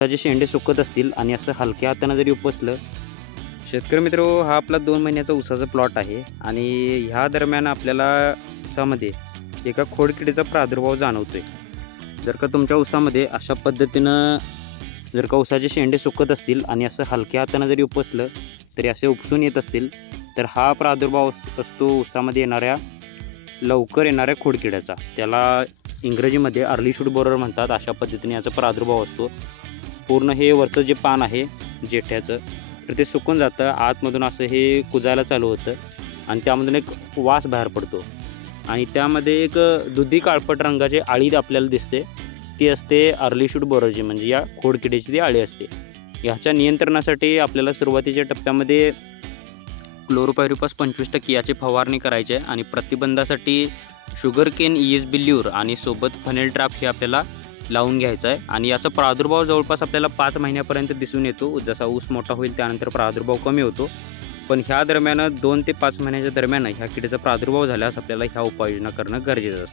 जे शेंडे सुकत असतील आणि असं हलक्या हातानं जरी उपसलं. शेतकरी मित्र, हा आपला 2 महिन्याचा ऊसाचा प्लॉट आहे आणि ह्या दरम्यान आपल्याला ऊसामध्ये एका खोडकिडीचा प्रादुर्भाव जाणवतोय. जर का तुमच्या ऊसामध्ये अशा पद्धतीनं जर का ऊसाचे शेंडे सुकत असतील आणि असं हलक्या हातानं जरी उपसलं तरी असे उपसून येत असतील, तर हा प्रादुर्भाव असतो ऊसामध्ये येणाऱ्या लवकर येणाऱ्या खोडकिड्याचा. त्याला इंग्रजीमध्ये अर्ली शूट बोरर म्हणतात. अशा पद्धतीने याचा प्रादुर्भाव असतो. पूर्ण हे वरचं जे पान आहे जेठ्याचं, तर ते सुकून जातं. आतमधून असं हे कुजायला चालू होतं आणि त्यामधून एक वास बाहेर पडतो आणि त्यामध्ये एक दुधी काळपट रंगाची आळी आपल्याला दिसते. ती असते अर्ली शूट बोररची, म्हणजे या खोडकिडीची ती आळी असते. ह्याच्या नियंत्रणासाठी आपल्याला सुरुवातीच्या टप्प्यामध्ये क्लोरोपायरिपास 25% याची फवारणी करायची आहे आणि प्रतिबंधासाठी शुगरकेन ESB ल्यूर आणि सोबत फनेल ट्रॅप हे आपल्याला लावून घ्यायचं आहे. आणि याचा प्रादुर्भाव जवळपास आपल्याला 5 महिन्यापर्यंत दिसून येतो. जसा ऊस मोठा होईल त्यानंतर प्रादुर्भाव कमी होतो, पण ह्या दरम्यान 2 ते 5 महिन्याच्या दरम्यान ह्या किडीचा प्रादुर्भाव झाल्यास आपल्याला ह्या उपाययोजना करणं गरजेचं असतं.